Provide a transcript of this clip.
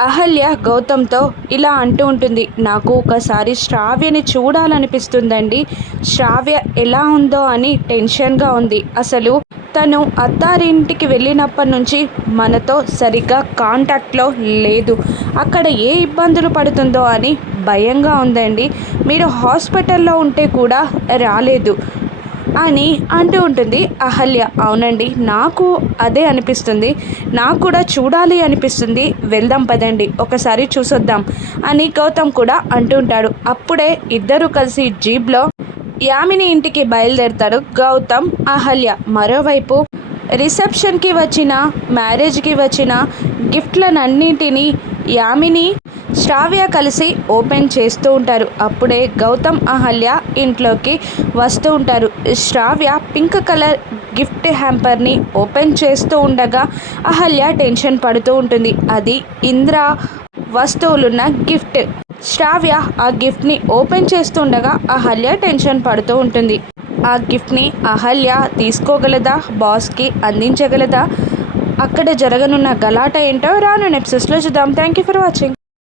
అహల్య గౌతమ్తో ఇలా అంటూ ఉంటుంది నాకు ఒకసారి శ్రావ్యని చూడాలనిపిస్తుందండి. శ్రావ్య ఎలా ఉందో అని టెన్షన్గా ఉంది. అసలు తను అత్తారింటికి వెళ్ళినప్పటి నుంచి మనతో సరిగ్గా కాంటాక్ట్లో లేదు. అక్కడ ఏ ఇబ్బందులు పడుతుందో అని భయంగా ఉందండి. మీరు హాస్పిటల్లో ఉంటే కూడా రాలేదు. అని అంటూ ఉంటుంది. అహల్య అవునండి నాకు అదే అనిపిస్తుంది. నాకు కూడా చూడాలి అనిపిస్తుంది. వెళ్దాం పదండి ఒకసారి చూసొద్దాం అని గౌతమ్ కూడా అంటూ ఉంటాడు. అప్పుడే ఇద్దరు కలిసి జీప్లో యామిని ఇంటికి బయలుదేరుతారు గౌతమ్ అహల్య. మరోవైపు రిసెప్షన్కి వచ్చిన మ్యారేజ్కి వచ్చిన గిఫ్ట్లనన్నింటినీ యామిని శ్రావ్య కలిసి ఓపెన్ చేస్తూ ఉంటారు. అప్పుడే గౌతమ్ అహల్య ఇంట్లోకి వస్తూ ఉంటారు. శ్రావ్య పింక్ కలర్ గిఫ్ట్ హ్యాంపర్ని ఓపెన్ చేస్తూ ఉండగా అహల్య టెన్షన్ పడుతూ ఉంటుంది. అది ఇంద్ర వస్తువులున్న గిఫ్ట్. శ్రావ్య ఆ గిఫ్ట్ని ఓపెన్ చేస్తుండగా అహల్య టెన్షన్ పడుతూ ఉంటుంది. ఆ గిఫ్ట్ని అహల్య తీసుకోగలదా? బాస్కి అందించగలదా? అక్కడ జరగనున్న గలాట ఏంటో రాను నెప్సెస్లో చూద్దాం. Thank you for watching.